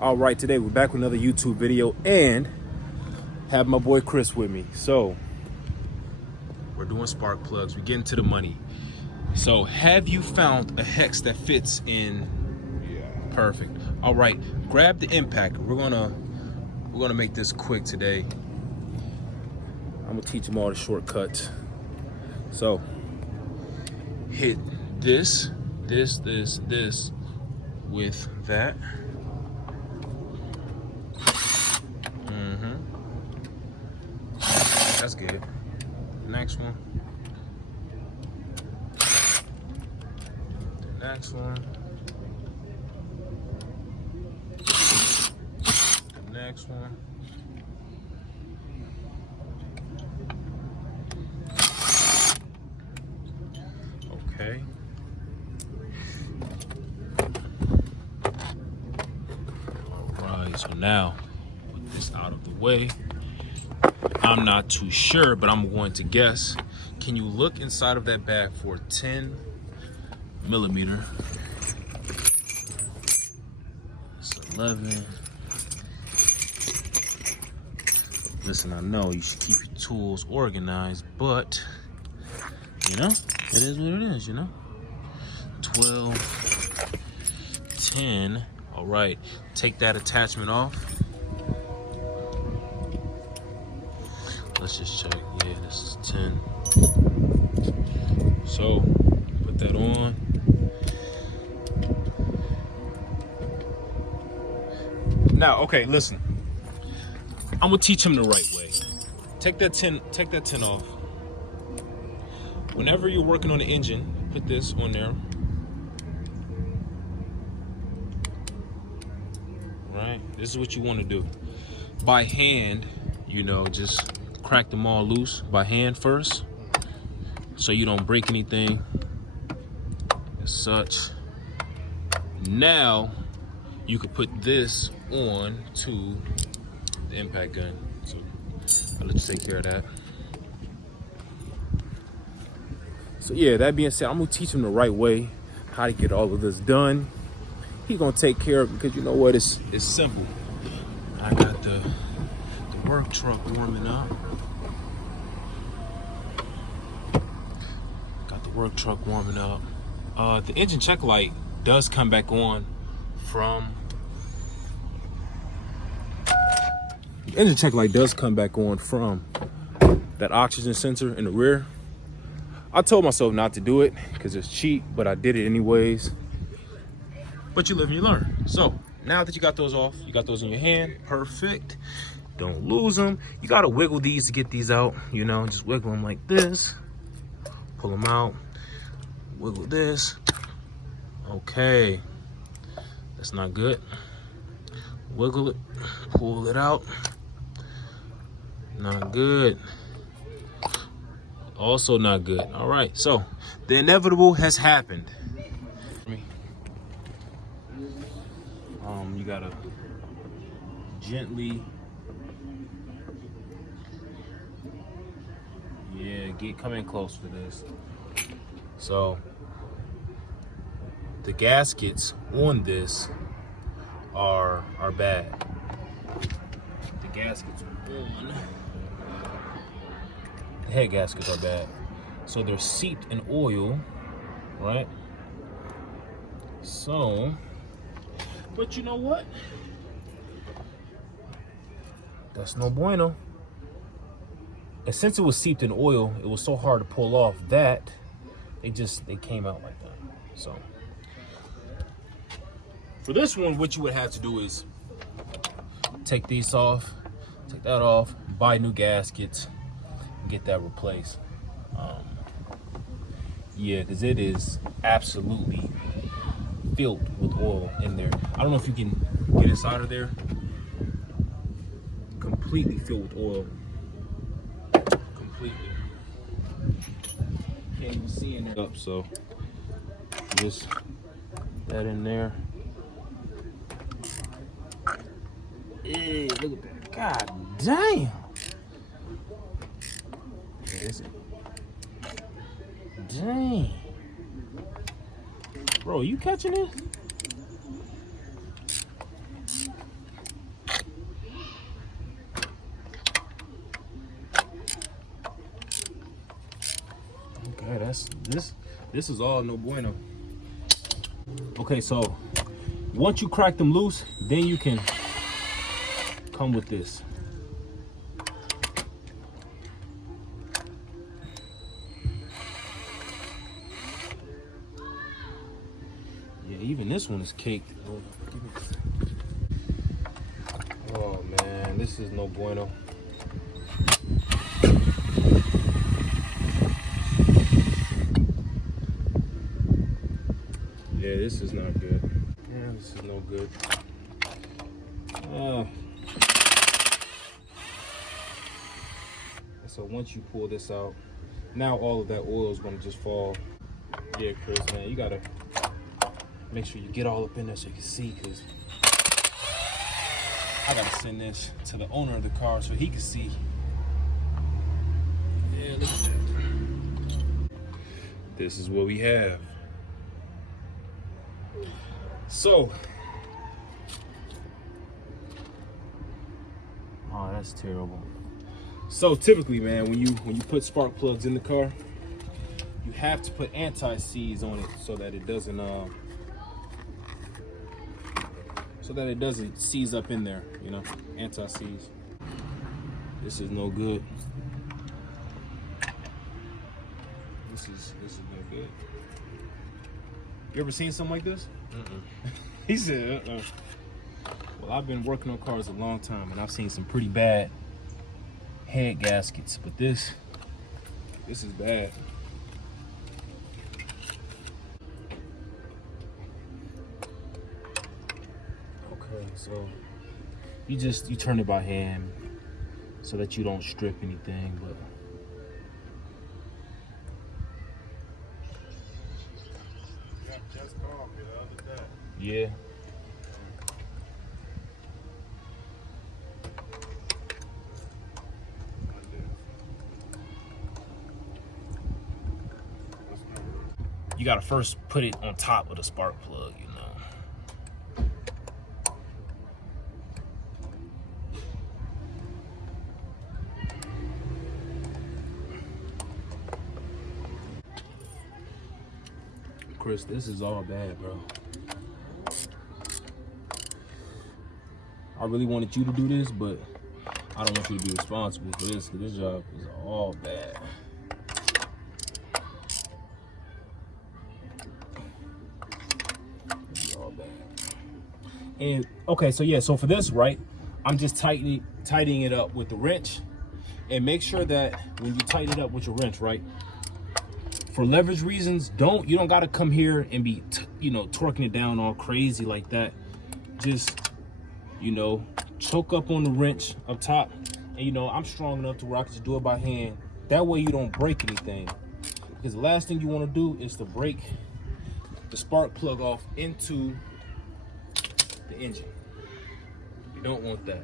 All right, today we're back with another YouTube video and have my boy Chris with me. So we're doing spark plugs. We're getting to the money. So have you found a hex that fits in? Yeah. Perfect. All right, grab the impact. We're gonna make this quick today. I'm gonna teach them all the shortcuts. So hit this with that. That's good. Next one. The next one. The next one. Okay. All right, so now put this out of the way. I'm not too sure, but I'm going to guess. Can you look inside of that bag for 10 millimeter? It's 11. Listen, I know you should keep your tools organized, but you know, it is what it is, you know? 12, 10. All right, take that attachment off. Let's just check. Yeah, this is 10. So, put that on. Now, okay, listen. I'm gonna teach him the right way. Take that 10 off. Whenever you're working on the engine, put this on there. Right? This is what you want to do. By hand, you know, just crack them all loose by hand first, so you don't break anything as such. Now you could put this on to the impact gun. So I'll let you take care of that. So yeah, that being said, I'm gonna teach him the right way, how to get all of this done. He's gonna take care of it, because you know what, it's simple. I got the work truck warming up. Work truck warming up. The engine check light does come back on from that oxygen sensor in the rear. I told myself not to do it because it's cheap, but I did it anyways. But you live and you learn. So now that you got those off, you got those in your hand, perfect. Don't lose them. You gotta wiggle these to get these out, you know, just wiggle them like this. Pull them out, wiggle this. Okay, that's not good. Wiggle it, pull it out. Not good. Also not good. All right, so the inevitable has happened. You gotta gently, come in close for this. So the gaskets on this are bad. The gaskets on the head gaskets are bad. So they're seeped in oil, right? So, but you know what? That's no bueno. And since it was seeped in oil, it was so hard to pull off that they came out like that. So for this one, what you would have to do is take these off, take that off, buy new gaskets, and get that replaced. Yeah, because it is absolutely filled with oil in there. I don't know if you can get inside of there. Completely filled with oil. Completely. Can't even see in it up, so just that in there. Hey, look at that. God damn. Dang. Bro, you catching it? this is all no bueno. Okay, so once you crack them loose, then you can come with this. Yeah, even this one is caked. Oh man, this is no bueno. Yeah, this is not good. Yeah, this is no good. So once you pull this out, now all of that oil is gonna just fall. Yeah, Chris, man, you gotta make sure you get all up in there so you can see, because I gotta send this to the owner of the car so he can see. Yeah, look at that. This is what we have. So, oh, that's terrible. So typically, man, when you put spark plugs in the car, you have to put anti-seize on it so that it doesn't seize up in there, you know, anti-seize. This is no good. This is no good. You ever seen something like this? He said, Well, I've been working on cars a long time, and I've seen some pretty bad head gaskets, but this is bad. Okay, so you turn it by hand so that you don't strip anything, but yeah. You gotta first put it on top of the spark plug, you know. Chris, this is all bad, bro. I really wanted you to do this, but I don't want you to be responsible for this, because this job is all bad. It's all bad. And okay, so yeah, so for this, right, I'm just tightening it up with the wrench. And make sure that when you tighten it up with your wrench, right, for leverage reasons, you don't gotta come here and be torquing it down all crazy like that. Just, you know, choke up on the wrench up top, and you know, I'm strong enough to where I can just do it by hand. That way you don't break anything, because the last thing you want to do is to break the spark plug off into the engine. You don't want that.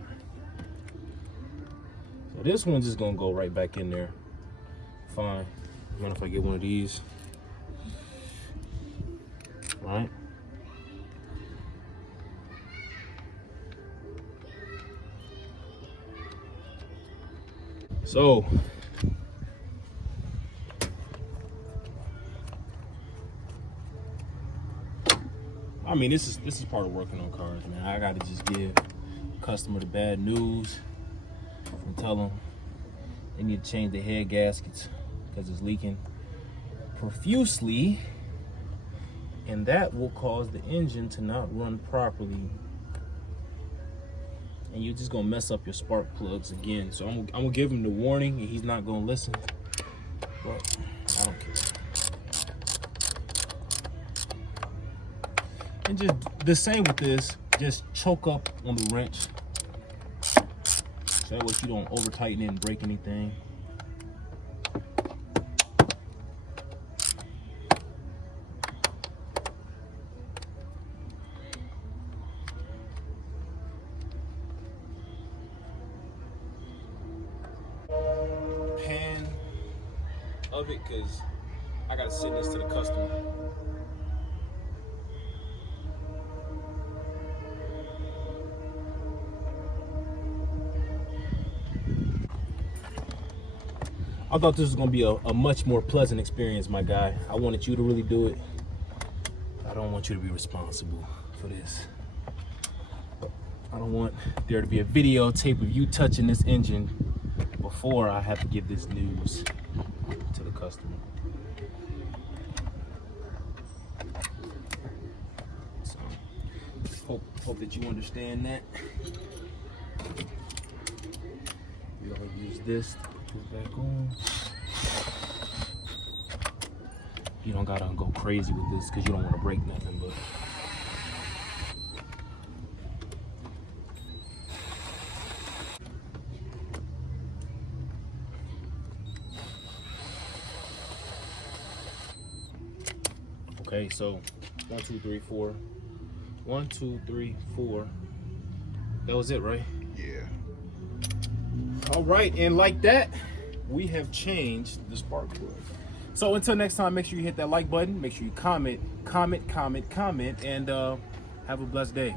So this one's just gonna go right back in there. Fine. Mind if I get one of these? All right. So, I mean, this is part of working on cars, man. I gotta just give the customer the bad news and tell them they need to change the head gaskets because it's leaking profusely, and that will cause the engine to not run properly, and you're just gonna mess up your spark plugs again. So I'm gonna give him the warning, and he's not gonna listen, but I don't care. And just the same with this, just choke up on the wrench so that way you don't over tighten it and break anything. Pan of it, because I gotta send this to the customer. I thought this was gonna be a much more pleasant experience, my guy. I wanted you to really do it. I don't want you to be responsible for this. I don't want there to be a videotape of you touching this engine before I have to give this news to the customer. So, hope that you understand that. We're gonna use this to put this back on. You don't gotta go crazy with this because you don't want to break nothing, but okay, so 1, 2, 3, 4. 1, 2, 3, 4. That was it, right? Yeah. All right, and like that, we have changed the spark plug. So until next time, make sure you hit that like button. Make sure you comment, and have a blessed day.